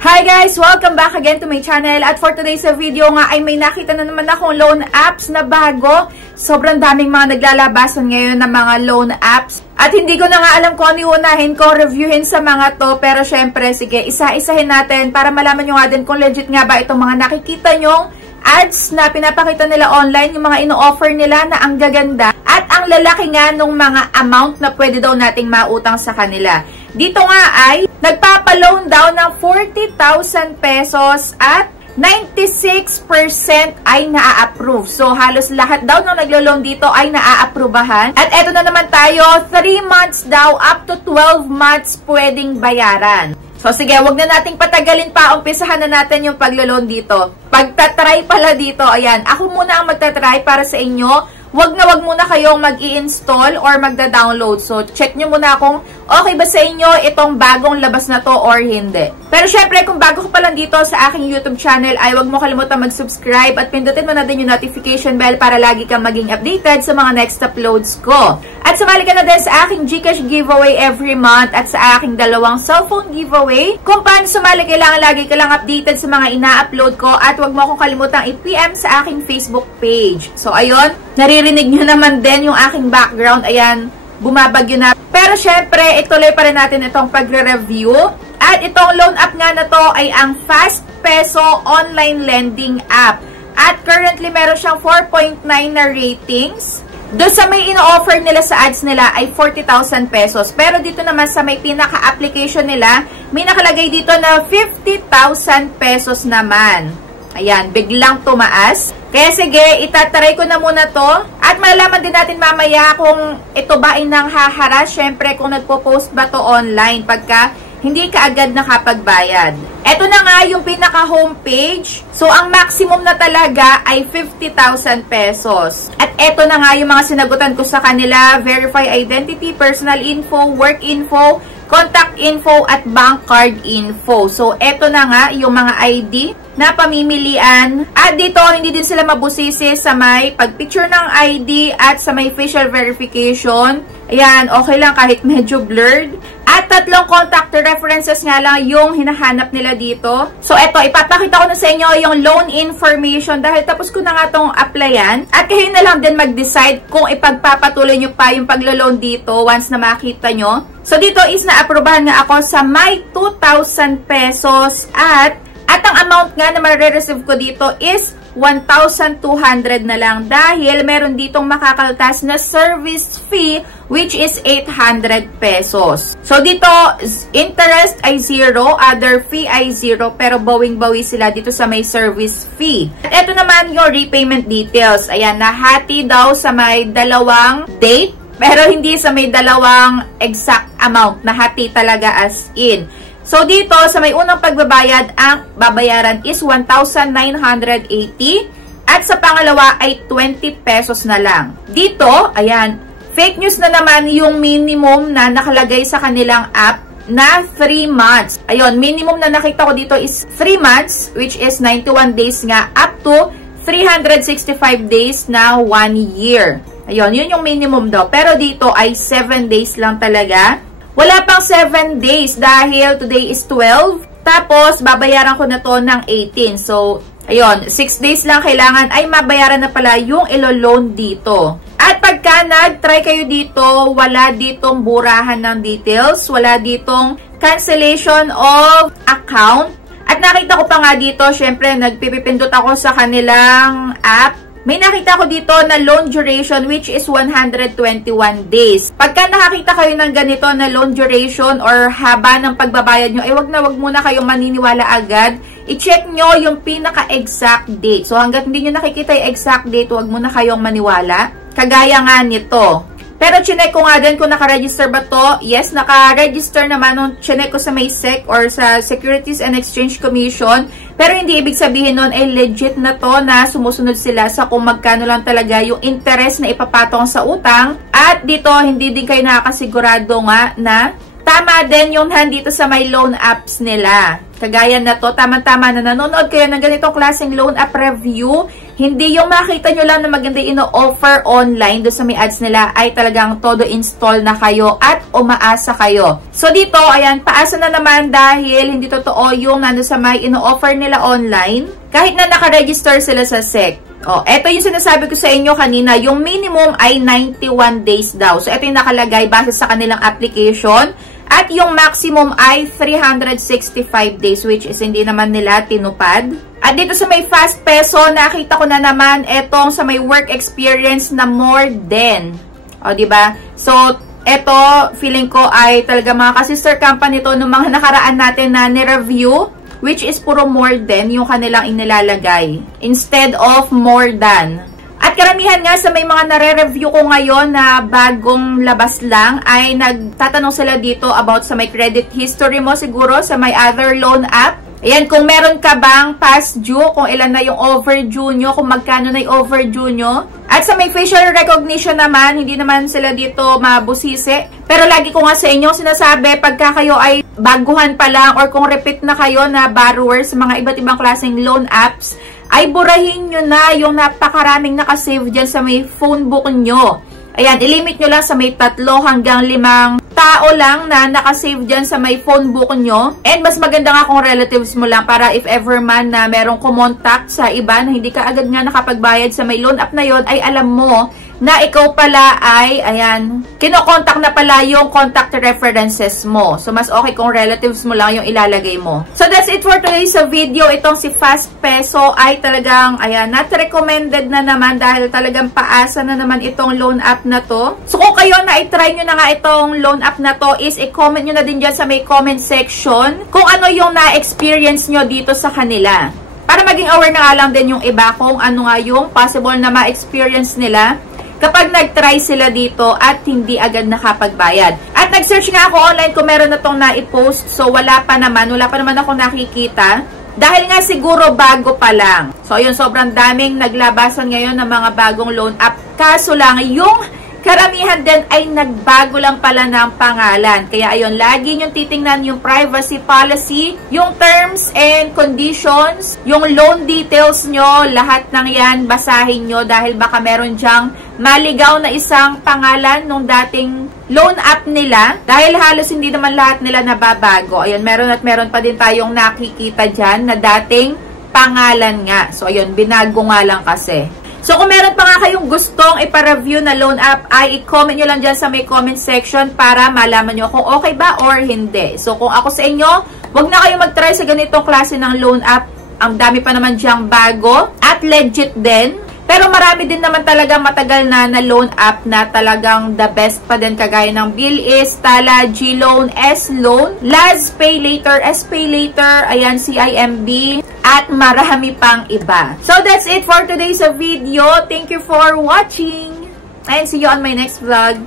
Hi guys! Welcome back again to my channel. At for today's video nga ay may nakita na naman akong loan apps na bago. Sobrang daming mga naglalabasan ngayon ng mga loan apps. At hindi ko na nga alam kung ano iunahin ko, reviewin sa mga to. Pero syempre, sige, isa-isahin natin para malaman nyo nga din kung legit nga ba itong mga nakikita nyong ads na pinapakita nila online, yung mga ino-offer nila na ang gaganda at ang lalaki nga nung mga amount na pwede daw nating mautang sa kanila. Dito nga ay nagpapaloan daw ng 40,000 pesos at 96% ay naa-approve. So, halos lahat daw ng naglo-loan dito ay naa-aprubahan. At eto na naman tayo, 3 months daw, up to 12 months pwedeng bayaran. So, sige, wag na nating patagalin pa. Umpisahan na natin yung paglo-loan dito. Pagtatry pala dito, ayan, ako muna ang magtatry para sa inyo. Wag muna kayong mag-i-install or magda-download. So, check nyo muna kung okay ba sa inyo itong bagong labas na to or hindi. Pero syempre, kung bago ka pa lang dito sa aking YouTube channel, ay wag mo kalimutan mag-subscribe at pindutin mo na din yung notification bell para lagi kang maging updated sa mga next uploads ko. At sumali ka na din sa aking GCash giveaway every month at sa aking 2 cellphone giveaway. Kung paano sumali, kailangan lagi ka lang updated sa mga ina-upload ko at wag mo akong kalimutang i-PM sa aking Facebook page. So, ayun, naririnig nyo naman din yung aking background. Ayan, bumabagyo na. Pero syempre, ituloy pa rin natin itong pagre-review. At itong loan app nga na to ay ang Fast Peso Online Lending App. At currently, meron siyang 4.9 na ratings. Doon sa may ino-offer nila sa ads nila ay 40,000 pesos. Pero dito naman sa may pinaka-application nila, may nakalagay dito na 50,000 pesos naman. Ayan, biglang tumaas. Kaya sige, itatry ko na muna to. At malalaman din natin mamaya kung ito ba ay nanghaharas. Syempre, kung nagpo-post ba to online pagka hindi ka agad nakapagbayad. Ito na nga yung pinaka-homepage. So, ang maximum na talaga ay 50,000 pesos. At ito na nga yung mga sinagutan ko sa kanila. Verify identity, personal info, work info, contact info, at bank card info. So, ito na nga yung mga ID na pamimilian. At dito, hindi din sila mabusisi sa may pagpicture ng ID at sa may facial verification. Ayan, okay lang kahit medyo blurred. At 3 contact references nga lang yung hinahanap nila dito. So, eto, ipapakita ko na sa inyo yung loan information dahil tapos ko na nga itong applyan. At kayo na lang din mag-decide kung ipagpapatuloy nyo pa yung paglo-loan dito once na makita nyo. So, dito is na-aprobahan nga ako sa may 2,000 pesos at ang amount nga na marireceive ko dito is 1,200 na lang dahil meron ditong makakaltas na service fee which is 800 pesos. So, dito, interest ay 0, other fee ay 0, pero bawing-bawi sila dito sa may service fee. At ito naman yung repayment details. Ayan, nahati daw sa may 2 date, pero hindi sa may 2 exact amount. Nahati talaga as in. So, dito, sa may unang pagbabayad, ang babayaran is 1,980 at sa pangalawa ay 20 pesos na lang. Dito, ayan, fake news na naman yung minimum na nakalagay sa kanilang app na 3 months. Ayun, minimum na nakita ko dito is 3 months, which is 91 days nga, up to 365 days na 1 year. Ayun, yun yung minimum daw. Pero dito ay 7 days lang talaga. Wala pang 7 days dahil today is 12. Tapos, babayaran ko na to ng 18. So, ayun, 6 days lang kailangan ay mabayaran na pala yung ilo-loan dito. At pagka nag-try kayo dito, wala ditong burahan ng details. Wala ditong cancellation of account. At nakita ko pa nga dito, syempre, nagpipindot ako sa kanilang app. May nakita ko dito na loan duration which is 121 days. Pagka nakakita kayo ng ganito na loan duration or haba ng pagbabayad nyo, ay wag muna kayong maniniwala agad. I-check nyo yung pinaka-exact date. So hanggat hindi nyo nakikita yung exact date, wag muna kayong maniwala. Kagaya nga nito. Pero chinek ko nga din kung naka-register ba to. Yes, naka-register naman nung chinek ko sa may SEC or sa Securities and Exchange Commission. Pero hindi ibig sabihin nun ay legit na to na sumusunod sila sa kung magkano lang talaga yung interest na ipapatong sa utang. At dito, hindi din kayo nakakasigurado nga na tama din yung nandito sa may loan apps nila. Kagaya na to, tama-tama na nanonood kayo ng ganitong klaseng loan app review, Hindi yung makita nyo lang na maganda ino-offer online do sa may ads nila ay talagang todo install na kayo at umaasa kayo. So dito, ayan, paasa na naman dahil hindi totoo yung nando sa may ino-offer nila online kahit na nakaregister sila sa SEC. Oh, ito yung sinasabi ko sa inyo kanina, yung minimum ay 91 days daw. So ito yung nakalagay base sa kanilang application. At yung maximum ay 365 days, which is hindi naman nila tinupad. At dito sa may Fast Peso, nakita ko na naman etong sa may work experience na more than. O, diba? So, eto, feeling ko ay talaga mga ka-sister company to ng mga nakaraan natin na ni-review, which is puro more than yung kanilang inilalagay. Instead of more than. At karamihan nga sa may mga nare-review ko ngayon na bagong labas lang ay nagtatanong sila dito about sa may credit history mo siguro sa may other loan app. Ayan, kung meron ka bang past due, kung ilan na yung overdue nyo, kung magkano na yung overdue nyo. At sa may facial recognition naman, hindi naman sila dito mabusisi. Pero lagi ko nga sa inyo sinasabi, pagka kayo ay baguhan pa lang or kung repeat na kayo na borrower sa mga iba't ibang klaseng loan apps, ay burahin nyo na yung napakaraming nakasave dyan sa may phone book nyo. Ayan, ilimit nyo lang sa may 3 hanggang 5 tao lang na nakasave dyan sa may phone book nyo. And mas maganda nga kung relatives mo lang para if ever man na merong kumontak sa iba na hindi ka agad nga nakapagbayad sa may loan app na yon, ay alam mo na ikaw pala ay, ayan, kinokontak na pala yung contact references mo. So, mas okay kung relatives mo lang yung ilalagay mo. So, that's it for today's video. Itong si Fast Peso ay talagang, ayan, not recommended na naman dahil talagang paasa na naman itong loan app na to. So, kung kayo na i-try nyo na nga itong loan app na to is i-comment nyo na din dyan sa may comment section kung ano yung na-experience nyo dito sa kanila. Para maging aware na nga lang din yung iba kung ano nga yung possible na ma-experience nila kapag nag-try sila dito at hindi agad nakapagbayad. At nag-search nga ako online kung meron na itong na-i-post. So, wala pa naman ako nakikita. Dahil nga siguro bago pa lang. So, yun, sobrang daming naglabasan ngayon ng mga bagong loan app. Kaso lang, yung karamihan din ay nagbago lang pala ng pangalan. Kaya ayun, lagi nyo titingnan yung privacy policy, yung terms and conditions, yung loan details nyo, lahat ng yan, basahin nyo dahil baka meron dyang maligaw na isang pangalan nung dating loan app nila. Dahil halos hindi naman lahat nila nababago. Ayun, meron at meron pa din tayong nakikita dyan na dating pangalan nga. So ayun, binago nga lang kasi. So, kung meron pa nga kayong gustong ipa-review na loan app, ay i-comment nyo lang dyan sa may comment section para malaman nyo kung okay ba or hindi. So, kung ako sa inyo, wag na kayo mag-try sa ganitong klase ng loan app. Ang dami pa naman dyang bago at legit din. Pero marami din naman talaga matagal na loan app na talagang the best pa din kagaya ng Bilis, Tala, G-Loan, S-Loan, Laz, Pay Later, S-Pay Later, ayan, CIMB, at marami pang iba. So that's it for today's video. Thank you for watching and see you on my next vlog.